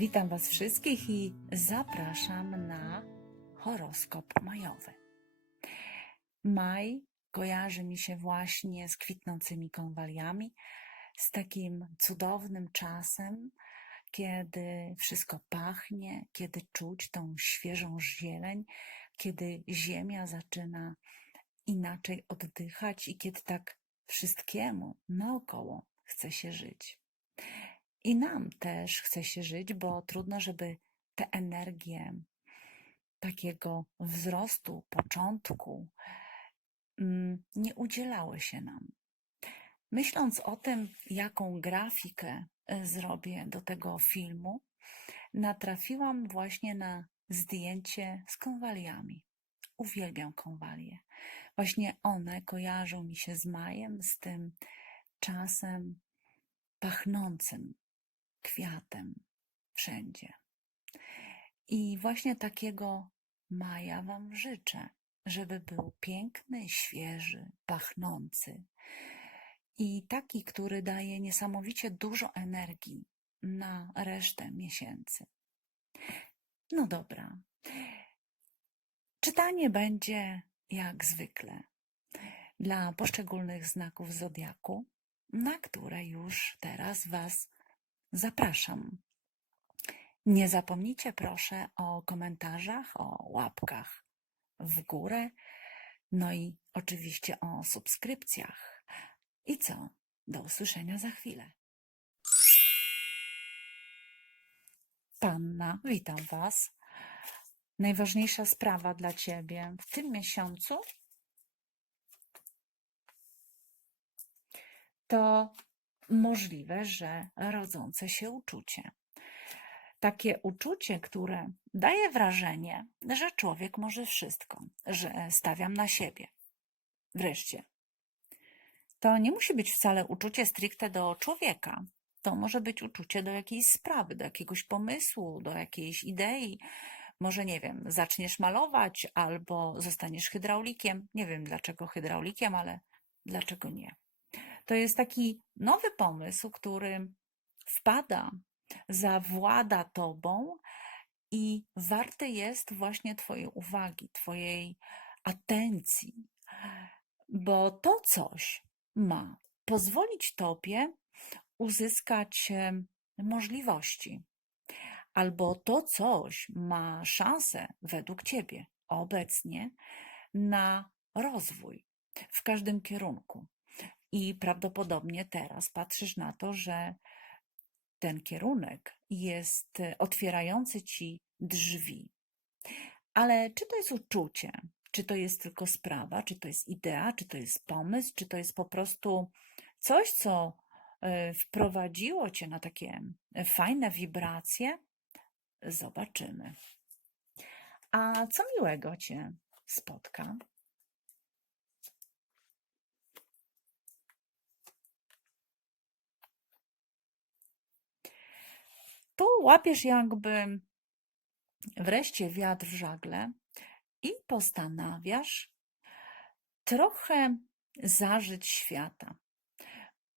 Witam Was wszystkich i zapraszam na horoskop majowy. Maj kojarzy mi się właśnie z kwitnącymi konwaliami, z takim cudownym czasem, kiedy wszystko pachnie, kiedy czuć tą świeżą zieleń, kiedy ziemia zaczyna inaczej oddychać i kiedy tak wszystkiemu naokoło chce się żyć. I nam też chce się żyć, bo trudno, żeby te energie takiego wzrostu, początku mm, nie udzielały się nam. Myśląc o tym, jaką grafikę e, zrobię do tego filmu, natrafiłam właśnie na zdjęcie z konwaliami. Uwielbiam konwalie. Właśnie one kojarzą mi się z majem, z tym czasem pachnącym kwiatem wszędzie. I właśnie takiego maja Wam życzę, żeby był piękny, świeży, pachnący i taki, który daje niesamowicie dużo energii na resztę miesięcy. No dobra. Czytanie będzie jak zwykle dla poszczególnych znaków zodiaku, na które już teraz Was zapraszam. Nie zapomnijcie proszę o komentarzach, o łapkach w górę, no i oczywiście o subskrypcjach. I co? Do usłyszenia za chwilę. Panna, witam Was. Najważniejsza sprawa dla Ciebie w tym miesiącu to możliwe, że rodzące się uczucie. Takie uczucie, które daje wrażenie, że człowiek może wszystko, że stawiam na siebie. Wreszcie, to nie musi być wcale uczucie stricte do człowieka. To może być uczucie do jakiejś sprawy, do jakiegoś pomysłu, do jakiejś idei. Może, nie wiem, zaczniesz malować albo zostaniesz hydraulikiem. Nie wiem dlaczego hydraulikiem, ale dlaczego nie. To jest taki nowy pomysł, który wpada, zawłada tobą i warty jest właśnie Twojej uwagi, Twojej atencji, bo to coś ma pozwolić Tobie uzyskać możliwości, albo to coś ma szansę według Ciebie obecnie na rozwój w każdym kierunku. I prawdopodobnie teraz patrzysz na to, że ten kierunek jest e, otwierający ci drzwi. Ale czy to jest uczucie, czy to jest tylko sprawa, czy to jest idea, czy to jest pomysł, czy to jest po prostu coś, co e, wprowadziło cię na takie e, fajne wibracje? Zobaczymy. A co miłego cię spotka? Łapiesz jakby wreszcie wiatr w żagle i postanawiasz trochę zażyć świata.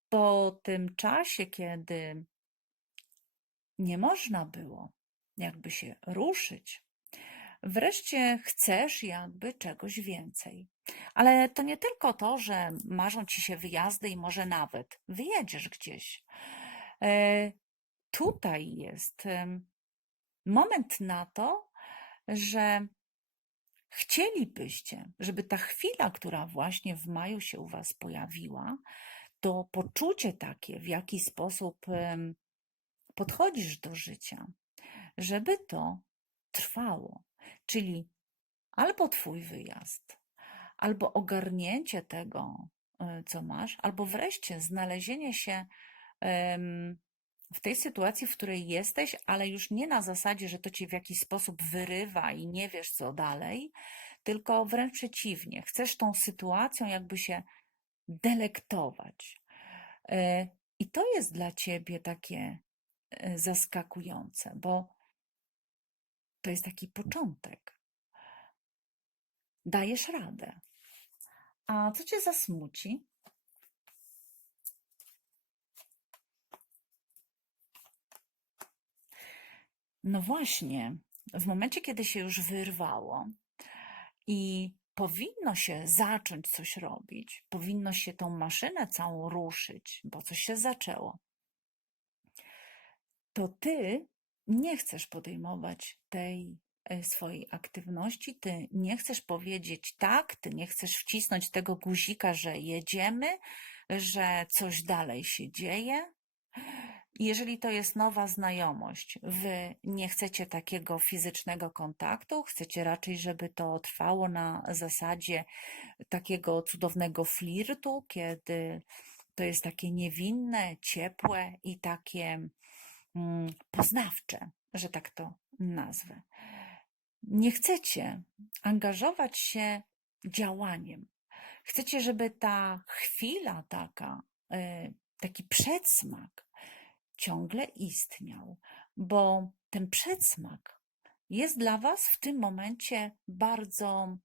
Po tym czasie, kiedy nie można było jakby się ruszyć, wreszcie chcesz jakby czegoś więcej. Ale to nie tylko to, że marzą ci się wyjazdy i może nawet wyjedziesz gdzieś. Tutaj jest moment na to, że chcielibyście, żeby ta chwila, która właśnie w maju się u Was pojawiła, to poczucie takie, w jaki sposób podchodzisz do życia, żeby to trwało. Czyli albo Twój wyjazd, albo ogarnięcie tego, e, co masz, albo wreszcie znalezienie się em, w tej sytuacji, w której jesteś, ale już nie na zasadzie, że to cię w jakiś sposób wyrywa i nie wiesz co dalej, tylko wręcz przeciwnie, chcesz tą sytuacją jakby się delektować. E, I to jest dla ciebie takie e, zaskakujące, bo to jest taki początek. Dajesz radę. A co cię zasmuci? No właśnie, w momencie, kiedy się już wyrwało i powinno się zacząć coś robić, powinno się tą maszynę całą ruszyć, bo coś się zaczęło, to ty nie chcesz podejmować tej e, swojej aktywności, ty nie chcesz powiedzieć tak, ty nie chcesz wcisnąć tego guzika, że jedziemy, że coś dalej się dzieje. Jeżeli to jest nowa znajomość, wy nie chcecie takiego fizycznego kontaktu, chcecie raczej, żeby to trwało na zasadzie takiego cudownego flirtu, kiedy to jest takie niewinne, ciepłe i takie mm, poznawcze, że tak to nazwę. Nie chcecie angażować się działaniem. Chcecie, żeby ta chwila taka, y, taki przedsmak ciągle istniał, bo ten przedsmak jest dla Was w tym momencie bardzo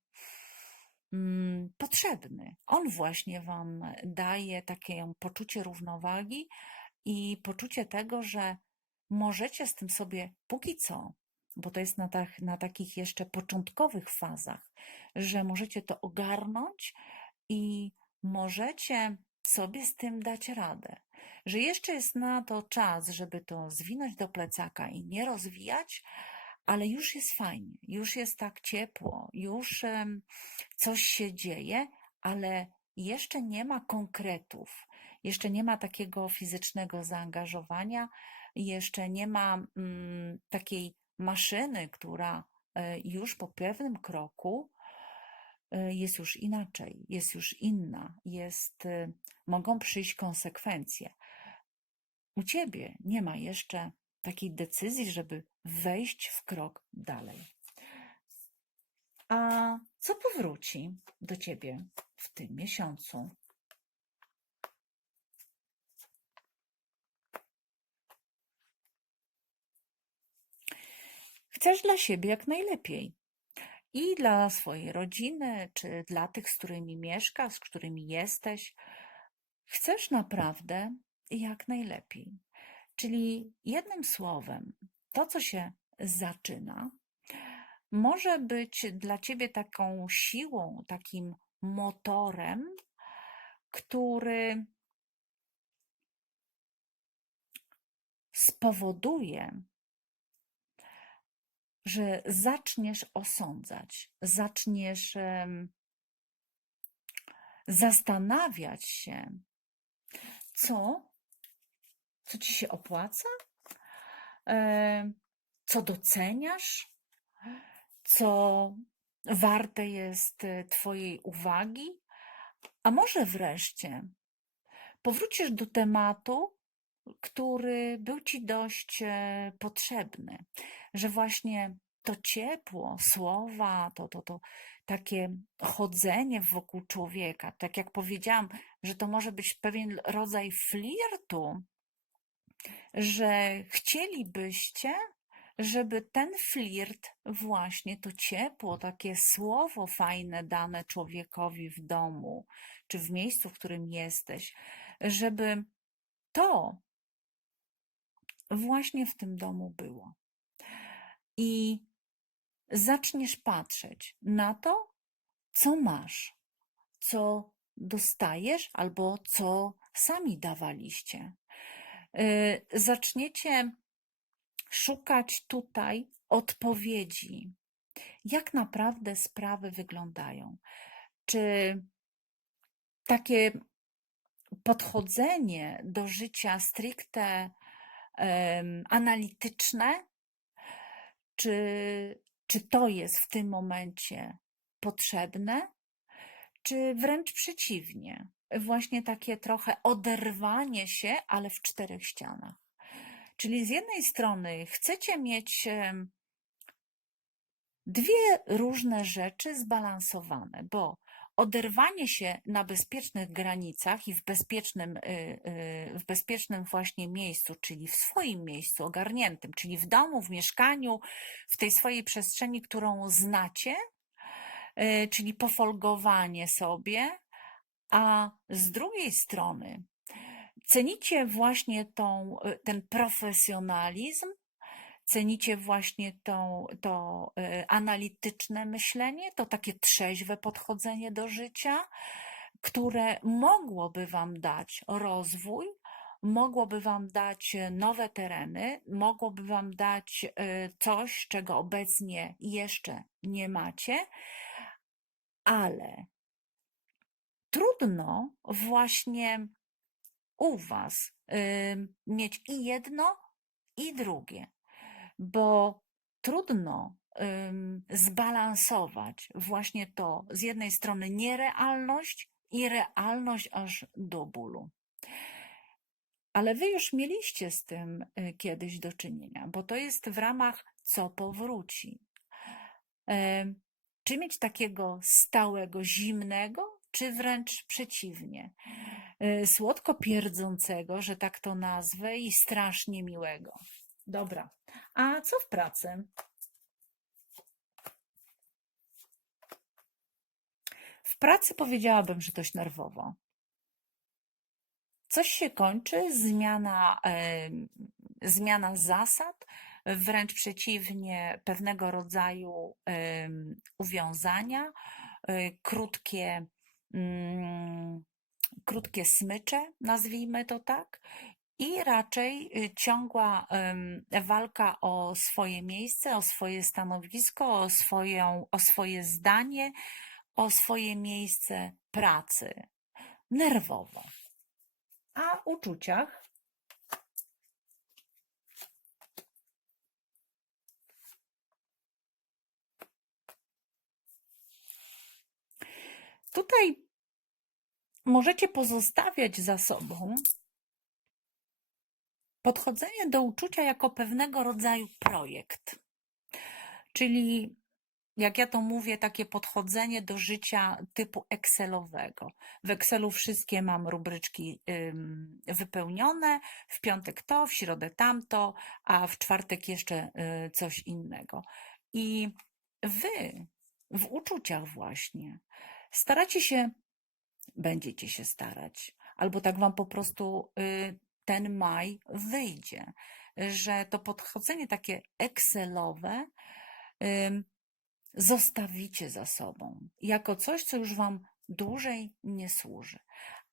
mm, potrzebny. On właśnie Wam daje takie poczucie równowagi i poczucie tego, że możecie z tym sobie póki co, bo to jest na, tak, na takich jeszcze początkowych fazach, że możecie to ogarnąć i możecie sobie z tym dać radę. Że jeszcze jest na to czas, żeby to zwinąć do plecaka i nie rozwijać, ale już jest fajnie, już jest tak ciepło, już coś się dzieje, ale jeszcze nie ma konkretów, jeszcze nie ma takiego fizycznego zaangażowania, jeszcze nie ma mm, takiej maszyny, która e, już po pewnym kroku e, jest już inaczej, jest już inna, jest, e, mogą przyjść konsekwencje. U ciebie nie ma jeszcze takiej decyzji, żeby wejść w krok dalej. A co powróci do ciebie w tym miesiącu? Chcesz dla siebie jak najlepiej. I dla swojej rodziny, czy dla tych, z którymi mieszkasz, z którymi jesteś. Chcesz naprawdę jak najlepiej. Czyli jednym słowem, to, co się zaczyna, może być dla ciebie taką siłą, takim motorem, który spowoduje, że zaczniesz osądzać, zaczniesz zastanawiać się, co, co ci się opłaca, e, co doceniasz, co warte jest e, Twojej uwagi, a może wreszcie powrócisz do tematu, który był Ci dość e, potrzebny, że właśnie to ciepło, słowa, to, to, to takie chodzenie wokół człowieka, tak jak powiedziałam, że to może być pewien rodzaj flirtu, że chcielibyście, żeby ten flirt, właśnie to ciepło, takie słowo fajne dane człowiekowi w domu, czy w miejscu, w którym jesteś, żeby to właśnie w tym domu było. I zaczniesz patrzeć na to, co masz, co dostajesz albo co sami dawaliście. Y, zaczniecie szukać tutaj odpowiedzi, jak naprawdę sprawy wyglądają. Czy takie podchodzenie do życia stricte um, analityczne, czy, czy to jest w tym momencie potrzebne, czy wręcz przeciwnie, właśnie takie trochę oderwanie się, ale w czterech ścianach. Czyli z jednej strony chcecie mieć dwie różne rzeczy zbalansowane, bo oderwanie się na bezpiecznych granicach i w bezpiecznym, y, y, w bezpiecznym właśnie miejscu, czyli w swoim miejscu ogarniętym, czyli w domu, w mieszkaniu, w tej swojej przestrzeni, którą znacie, y, czyli pofolgowanie sobie, a z drugiej strony cenicie właśnie tą, ten profesjonalizm, cenicie właśnie tą, to y, analityczne myślenie, to takie trzeźwe podchodzenie do życia, które mogłoby Wam dać rozwój, mogłoby Wam dać nowe tereny, mogłoby Wam dać coś, czego obecnie jeszcze nie macie, ale trudno właśnie u Was mieć i jedno, i drugie, bo trudno zbalansować właśnie to z jednej strony nierealność i realność aż do bólu. Ale wy już mieliście z tym y, kiedyś do czynienia, bo to jest w ramach co powróci. Czy mieć takiego stałego, zimnego, czy wręcz przeciwnie, y, słodko pierdzącego, że tak to nazwę, i strasznie miłego. Dobra, a co w pracy? W pracy powiedziałabym, że dość nerwowo. Coś się kończy, zmiana, em, zmiana zasad, wręcz przeciwnie, pewnego rodzaju uwiązania, y, krótkie, krótkie smycze, nazwijmy to tak, i raczej y, ciągła walka o swoje miejsce, o swoje stanowisko, o, swoją, o swoje zdanie, o swoje miejsce pracy. Nerwowo. A uczuciach? Tutaj możecie pozostawiać za sobą podchodzenie do uczucia jako pewnego rodzaju projekt. Czyli, jak ja to mówię, takie podchodzenie do życia typu Excelowego. W Excelu wszystkie mam rubryczki wypełnione, w piątek to, w środę tamto, a w czwartek jeszcze y, coś innego. I wy w uczuciach właśnie staracie się, będziecie się starać, albo tak wam po prostu y, ten maj wyjdzie, że to podchodzenie takie Excelowe zostawicie za sobą. Jako coś, co już wam dłużej nie służy.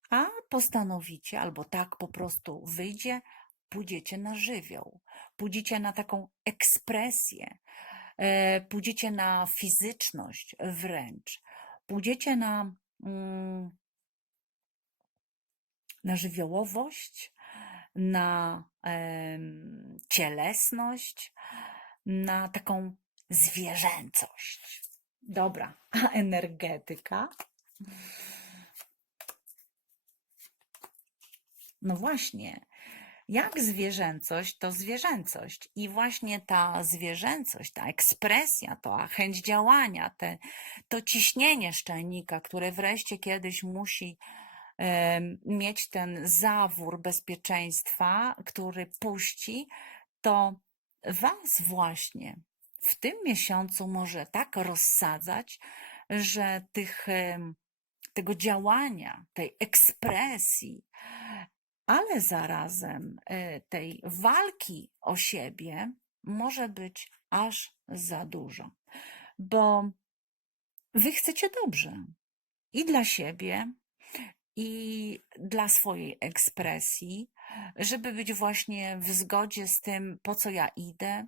A postanowicie, albo tak po prostu wyjdzie, pójdziecie na żywioł, pójdziecie na taką ekspresję, e, pójdziecie na fizyczność wręcz, pójdziecie na, mm, na żywiołowość, na cielesność, na taką zwierzęcość. Dobra, a energetyka? No właśnie, jak zwierzęcość, to zwierzęcość. I właśnie ta zwierzęcość, ta ekspresja, ta chęć działania, te, to ciśnienie szczelnika, które wreszcie kiedyś musi mieć ten zawór bezpieczeństwa, który puści, to Was właśnie w tym miesiącu może tak rozsadzać, że tych, tego działania, tej ekspresji, ale zarazem e, tej walki o siebie może być aż za dużo, bo Wy chcecie dobrze i dla siebie, i dla swojej ekspresji, żeby być właśnie w zgodzie z tym, po co ja idę,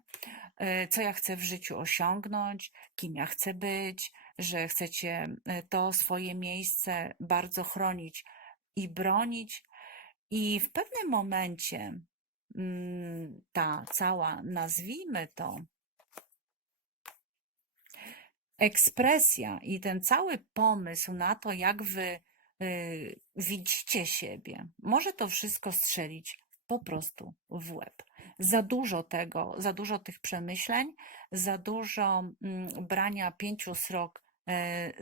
e, co ja chcę w życiu osiągnąć, kim ja chcę być, że chcecie e, to swoje miejsce bardzo chronić i bronić. I w pewnym momencie mm, ta cała, nazwijmy to, ekspresja i ten cały pomysł na to, jak wy y, widzicie siebie, może to wszystko strzelić po prostu w łeb. Za dużo tego, za dużo tych przemyśleń, za dużo mm, brania pięciu srok y,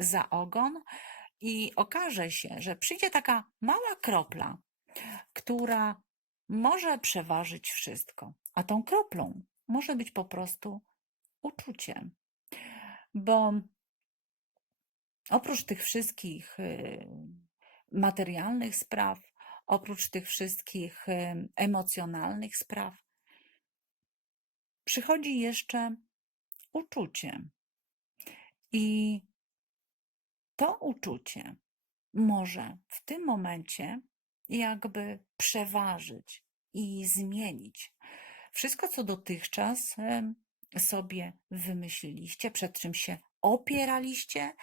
za ogon i okaże się, że przyjdzie taka mała kropla, która może przeważyć wszystko, a tą kroplą może być po prostu uczucie. Bo oprócz tych wszystkich y, materialnych spraw, oprócz tych wszystkich y, emocjonalnych spraw, przychodzi jeszcze uczucie. I to uczucie może w tym momencie jakby przeważyć i zmienić wszystko, co dotychczas sobie wymyśliliście, przed czym się opieraliście,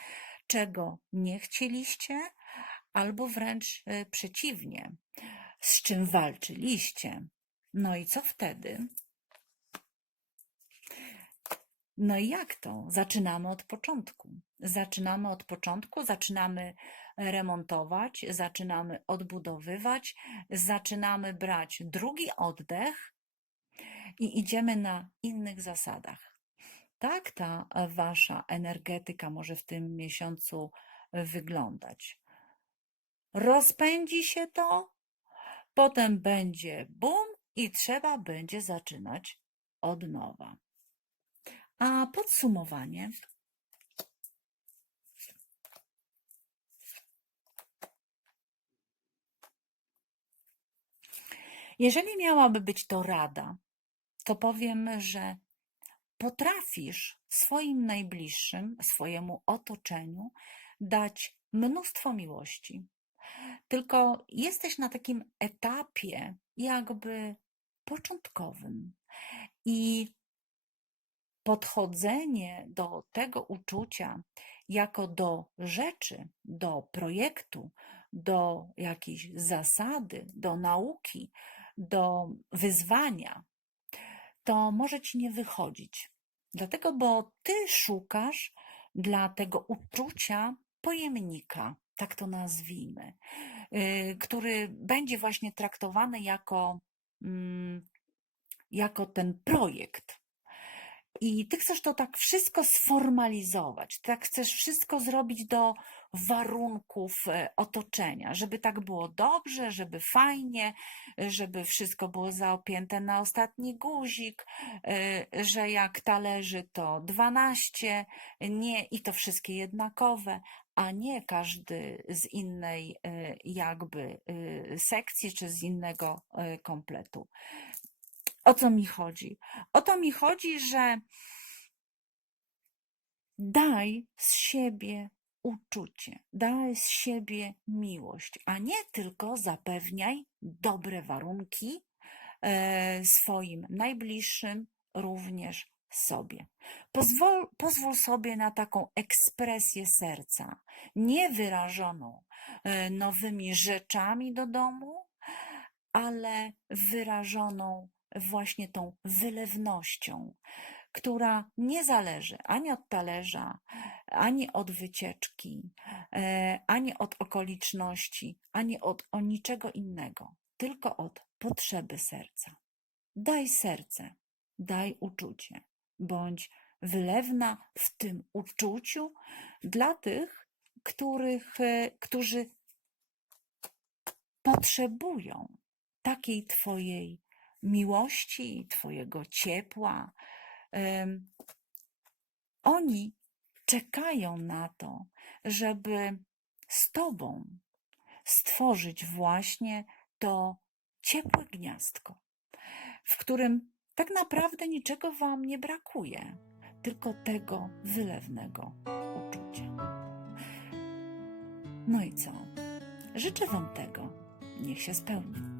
czego nie chcieliście, albo wręcz e, przeciwnie, z czym walczyliście. No i co wtedy? No i jak to? Zaczynamy od początku. Zaczynamy od początku, zaczynamy remontować, zaczynamy odbudowywać, zaczynamy brać drugi oddech i idziemy na innych zasadach. Tak ta wasza energetyka może w tym miesiącu wyglądać. Rozpędzi się to, potem będzie bum i trzeba będzie zaczynać od nowa. A podsumowanie. Jeżeli miałaby być to rada, to powiem, że potrafisz swoim najbliższym, swojemu otoczeniu dać mnóstwo miłości. Tylko jesteś na takim etapie, jakby początkowym. I podchodzenie do tego uczucia jako do rzeczy, do projektu, do jakiejś zasady, do nauki, do wyzwania, to może ci nie wychodzić. Dlatego, bo ty szukasz dla tego uczucia pojemnika, tak to nazwijmy, yy, który będzie właśnie traktowany jako, mm, jako ten projekt. I ty chcesz to tak wszystko sformalizować, tak chcesz wszystko zrobić do warunków e, otoczenia, żeby tak było dobrze, żeby fajnie, żeby wszystko było zaopięte na ostatni guzik, e, że jak talerzy to 12, nie i to wszystkie jednakowe, a nie każdy z innej e, jakby sekcji czy z innego kompletu. O co mi chodzi? O to mi chodzi, że daj z siebie uczucie, daj z siebie miłość, a nie tylko zapewniaj dobre warunki e, swoim najbliższym, również sobie. Pozwól, pozwól sobie na taką ekspresję serca, niewyrażoną e, nowymi rzeczami do domu, ale wyrażoną właśnie tą wylewnością, która nie zależy ani od talerza, ani od wycieczki, e, ani od okoliczności, ani od o niczego innego, tylko od potrzeby serca. Daj serce, daj uczucie, bądź wylewna w tym uczuciu dla tych, których, e, którzy potrzebują takiej Twojej miłości, Twojego ciepła. Oni czekają na to, żeby z Tobą stworzyć właśnie to ciepłe gniazdko, w którym tak naprawdę niczego Wam nie brakuje, tylko tego wylewnego uczucia. No i co? Życzę Wam tego. Niech się spełni.